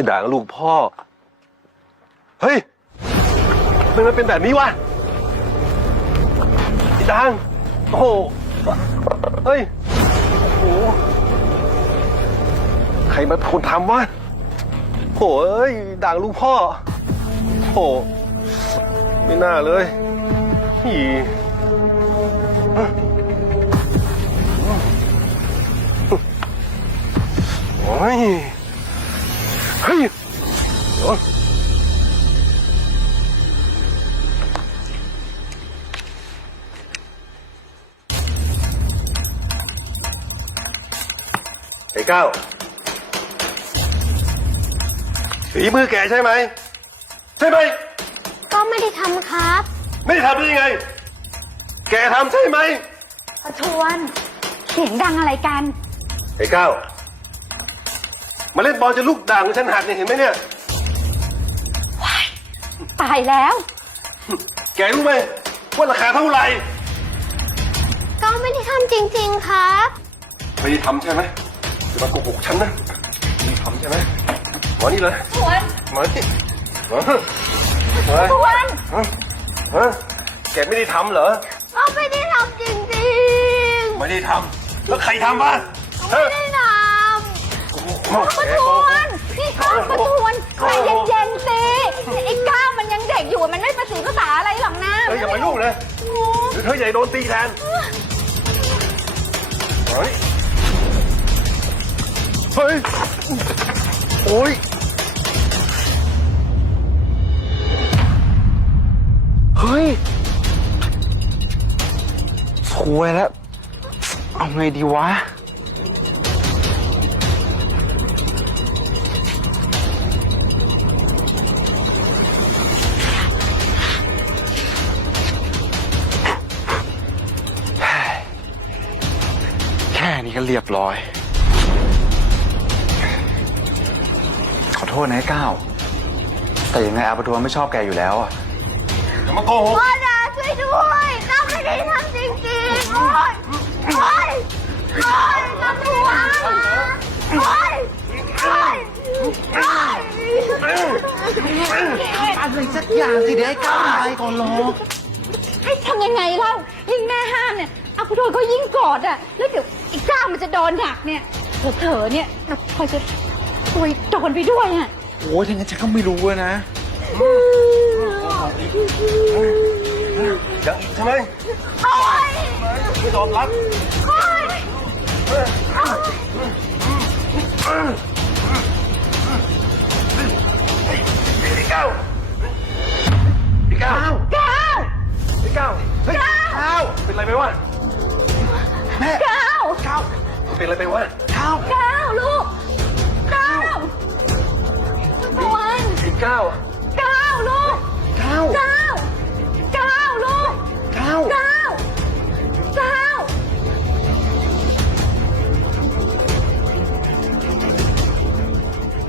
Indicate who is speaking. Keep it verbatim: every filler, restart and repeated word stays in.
Speaker 1: ด่างลูกพ่อเฮ้ยมันมันเป็นแบบนี้วะไอ้ด่างโอ้โหเฮ้ยโอ้โหใครมาคนทำวะโอ้ยด่างลูกพ่อโอ้ไม่น่าเลยนี่โอ้ยเฮ้ยโอ้ไอ้เก้าฝีมือแกใช่ไหมใช่ไหม
Speaker 2: ก็ไม่ได้ทำครับ
Speaker 1: ไม่ได้ทำได้ยังไงแกทำใช่ไหม
Speaker 2: ประทวนเสียงดังอะไรกัน
Speaker 1: ไอ้เก้ามาเล่นบอลจะลูกด่างของฉันหักเนี่ยเห็นไหมเนี่ย
Speaker 2: ว้ายตายแล้ว
Speaker 1: แกรู้ไหมว่าราคาเท่าไหร่
Speaker 2: ก็ไม่ได้ทำจริงๆครับ
Speaker 1: ไม่ได้ทำใช่ไหมจะมาโกหกฉันนะไม่ได้ทำใช่ไหมหมอนี่เลย
Speaker 2: ทวน
Speaker 1: มาที่มามา
Speaker 2: ทวน
Speaker 1: ฮะแกไม่ได้ทำเหรอ
Speaker 2: ก็ไม่ได้ทำจริง
Speaker 1: ๆไม่ได้ทำแล้วใครทำวะ
Speaker 2: ไม่ได้ทำประทวนนี่ก้าวประทวนใจเย็นๆสิไอ้ก้าวมันยังเด็กอยู่มันไม่ภาษีภาษาอะไรหรอกนะ
Speaker 1: เฮ้ยอย่ามายุ่งเลยหรือเธอใหญ่โดนตีแทนเฮ้ยเฮ้ยโอ้ยเฮ้ยสวยแล้วเอาไงดีวะแค่นี้ก็เรียบร้อยขอโทษนะก้าวแต่ยังไงอาประทวนไม่ชอบแกอยู่แล้วอ่ะอย่ามาโกหก
Speaker 2: พ่อจ๋าช่วยด้วยก้าวไม่ได้ทำจริงๆโอ๊ยโอ๊ยโอ๊ยประทวนโอ๊ยโอ๊ยโอ๊ย
Speaker 3: อะไรสักอย่างสิเดี๋ยวไอ้ก้าวไปก่อนหรอก
Speaker 2: ให้ทำยังไงเล่ายิ่งแม่ห้ามเนี่ยอาประทวนก็ยิ่งกอดอ่ะแล้วเดี๋ยวอีกก้าวมันจะโดนหักเนี่ยเผลอๆเนี่ยเราคอยจะซวยโดนไปด้วยอ่ะ
Speaker 3: โอ้ยถ้างั้นฉันก็ไม่รู้นะ
Speaker 1: ยังใช่ไหม
Speaker 2: โอ๊ย
Speaker 1: ไม่ยอมรับ
Speaker 2: โอ๊ย
Speaker 1: พี่เก้าพี่เก้า
Speaker 2: ก้าว
Speaker 1: พี่เก้าเฮ้ยก้าวเป็นไรไปวะแม่
Speaker 2: ก้าว
Speaker 1: ก้าวเป็นไรไปวะก้าว
Speaker 2: ก้าวลูกก้าวทวน
Speaker 1: พี่เก้า
Speaker 2: ก้าวลูก
Speaker 1: ก้าว
Speaker 2: ก้